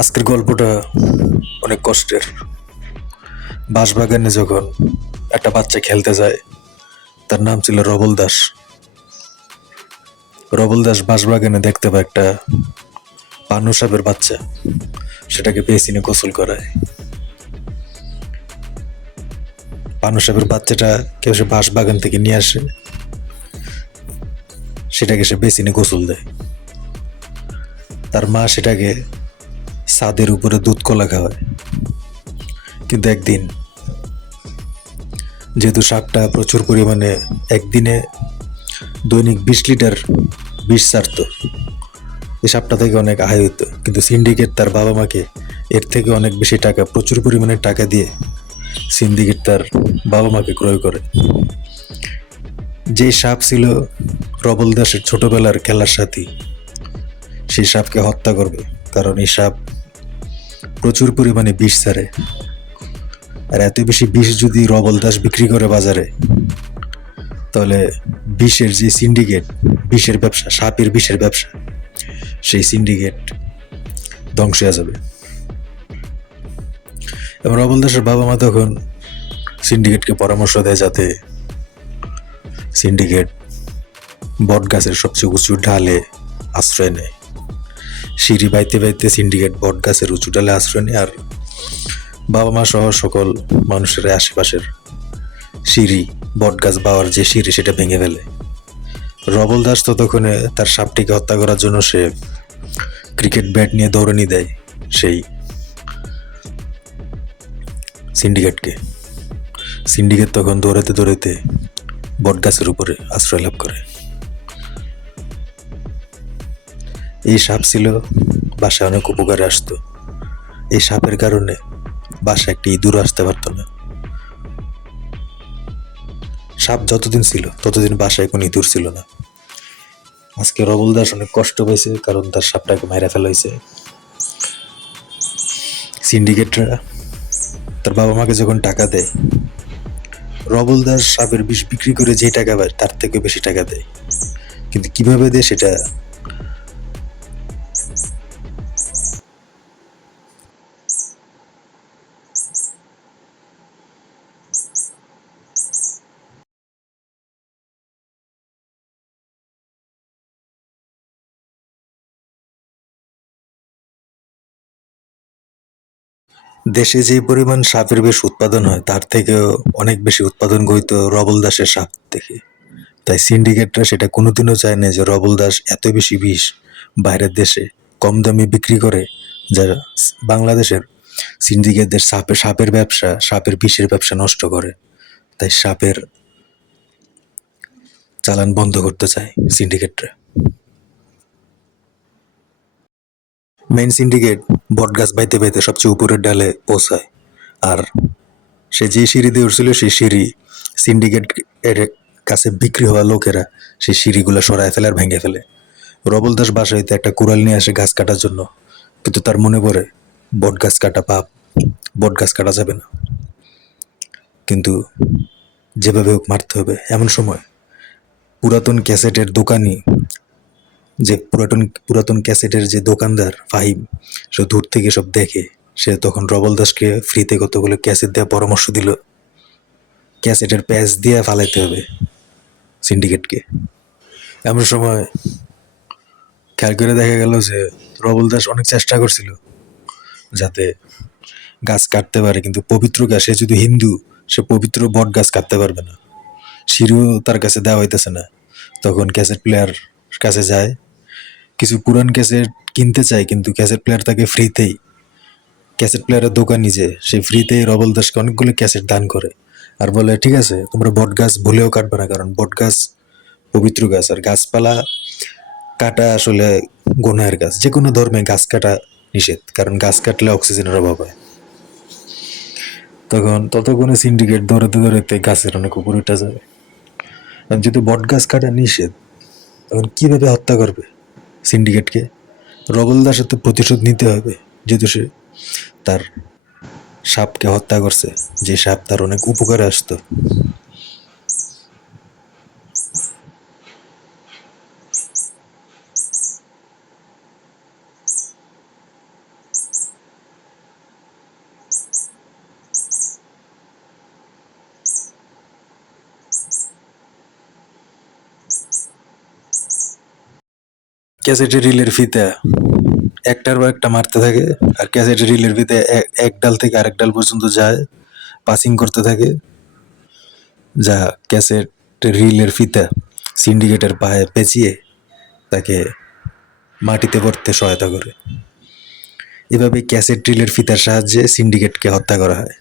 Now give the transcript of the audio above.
আজকের গল্পটা অনেক কষ্টের। বাঁশবাগানে যখন একটা বাচ্চা খেলতে যায়, তার নাম ছিল রবল দাস। রবল দাস বাঁশবাগানে দেখতে পায় একটা পানু সাপের বাচ্চা, সেটাকে বেসিনে গোসল করায়। পানু সাপের বাচ্চাটা কেউ সে বাঁশবাগান থেকে নিয়ে আসে, সেটাকে সে বেসিনে গোসল দেয়। তার মা সেটাকে ছাদের উপরে দুধ কলা খাওয়ায়। কিন্তু একদিন, যেহেতু সাপটা প্রচুর পরিমাণে একদিনে দৈনিক 20 লিটার বিষ ছাড়ত, এই সাপটা থেকে অনেক আয় হতো। কিন্তু সিন্ডিকেট তার বাবা মাকে এর থেকে অনেক বেশি টাকা, প্রচুর পরিমাণে টাকা দিয়ে সিন্ডিকেট তার বাবা মাকে ক্রয় করে। যে সাপ ছিল রবল দাসের ছোটবেলার খেলার সাথী, সেই সাপকে হত্যা করবে, কারণ এই সাপ প্রচুর পরিমাণে বিষ ছাড়ে। আর এত বেশি বিষ যদি রবল দাস বিক্রি করে বাজারে, তাহলে বিষের যে সিন্ডিকেট, বিষের ব্যবসা, সাপের বিষের ব্যবসা, সেই সিন্ডিকেট ধ্বংস হয়ে যাবে। এবং রবল দাসের বাবা মা তখন সিন্ডিকেটকে পরামর্শ দেয় যাতে সিন্ডিকেট বট গাছের সবচেয়ে উঁচু ঢালে আশ্রয় নেয়। সিঁড়ি বাইতে বাইতে সিন্ডিকেট বট গাছের উঁচু ঢালে আশ্রয় নেয়, আর বাবা মা সহ সকল মানুষের আশেপাশের সিঁড়ি, বট গাছ বাওয়ার যে সিঁড়ি, সেটা ভেঙে ফেলে। রবল দাস ততক্ষণে তার সাপটিকে হত্যা করার জন্য সে ক্রিকেট ব্যাট নিয়ে দৌড়ানি দেয় সেই সিন্ডিকেটকে। সিন্ডিকেট তখন দৌড়াতে দৌড়াতে বট গাছের উপরে আশ্রয় লাভ করে। এই সাপ ছিল বাসায় অনেক উপকারে আসতো। এই সাপের কারণে বাসায় একটি ইঁদুর আসতে পারতো না। সাপ যতদিন ছিল ততদিন বাসায় কোনো ইঁদুর ছিল না। আজকে রবল দাস অনেক কষ্ট পেয়েছে, কারণ তার সাপটাকে মাইরা ফেলা হয়েছে। সিন্ডিকেটরা তার বাবা মাকে যখন টাকা দেয়, রবল দাস সাপের বিষ বিক্রি করে যে টাকা পায় তার থেকে বেশি টাকা দেয়। কিন্তু কিভাবে দেয় সেটা দেশে যে পরিমাণ সাপের বিষ উৎপাদন হয়, তার থেকেও অনেক বেশি উৎপাদন হইতো রবল দাসের সাপ থেকে। তাই সিন্ডিকেটরা সেটা কোনোদিনও চায় না যে রবল দাস এত বেশি বিষ বাইরের দেশে কম দামে বিক্রি করে, যারা বাংলাদেশের সিন্ডিকেটদের সাপের ব্যবসা, সাপের বিষের ব্যবসা নষ্ট করে। তাই সাপের চালান বন্ধ করতে চায় সিন্ডিকেটরা। মেইন সিন্ডিকেট বটগাছ বাইতে বাইতে সবচেয়ে উপরের ডালে পৌঁছায়, আর সে যে সিঁড়ি দিয়ে উঠছিল সেই সিঁড়ি সিন্ডিকেট এর কাছে বিক্রি হওয়া লোকেরা সেই সিঁড়িগুলো সরায় ফেলে আর ভেঙে ফেলে। রবল দাস বাসা হইতে একটা কুড়াল নিয়ে আসে গাছ কাটার জন্য, কিন্তু তার মনে পড়ে বট গাছ কাটা পাপ, বট গাছ কাটা যাবে না, কিন্তু যেভাবে হোক মারতে হবে। এমন সময় পুরাতন ক্যাসেটের দোকানি, যে পুরাতন ক্যাসেটের যে দোকানদার ফাহিম, সে দূর থেকে সব দেখে। সে তখন রবল দাসকে ফ্রিতে কতগুলো ক্যাসেট দেওয়ার পরামর্শ দিল। ক্যাসেটের প্যাচ দিয়ে ফালাইতে হবে সিন্ডিকেটকে। এমন সময় খেয়াল করে দেখা গেল যে রবল দাস অনেক চেষ্টা করছিল যাতে গাছ কাটতে পারে, কিন্তু পবিত্র গাছ, সে যদি হিন্দু, সে পবিত্র বট গাছ কাটতে পারবে না। সিঁড়িও তার কাছে দেওয়া হইতেছে না। তখন ক্যাসেট প্লেয়ার কাছে যায়, কিছু পুরান ক্যাসেট কিনতে চায়, কিন্তু ক্যাসেট প্লেয়ার তাকে ফ্রিতেই, ক্যাসেট প্লেয়ারের দোকান নিজে, সে ফ্রিতেই রবল দাসকে অনেকগুলো ক্যাসেট দান করে। আর বলে, ঠিক আছে, তোমরা বট গাছ ভুলেও কাটবে না, কারণ বট গাছ পবিত্র গাছ, আর গাছপালা কাটা আসলে গুনাহের কাজ। যে কোনো ধর্মে গাছ কাটা নিষেধ, কারণ গাছ কাটলে অক্সিজেনের অভাব হয়। তখন ততক্ষণে সিন্ডিকেট দৌড়াতে দৌড়াতে গাছের অনেক উপরে উঠে যাবে। যেহেতু বট গাছ কাটা নিষেধ, তখন কিভাবে হত্যা করবে সিন্ডিকেটকে? রবল দাসের তো প্রতিশোধ নিতে হবে, যেহেতু সে তার সাপকে হত্যা করছে, যে সাপ তার অনেক উপকারে আসতো। ক্যাসেটের রিলের ফিতা একটার পর একটা মারতে থাকে, আর ক্যাসেটের রিলের ফিতা এক ডাল থেকে আরেক ডাল পর্যন্ত যায়, পাসিং করতে থাকে, যা ক্যাসেটের রিলের ফিতা সিন্ডিকেটের পায়ে পেঁচিয়ে তাকে মাটিতে পড়তে সহায়তা করে। এভাবে ক্যাসেট রিলের ফিতার সাহায্যে সিন্ডিকেটকে হত্যা করা হয়।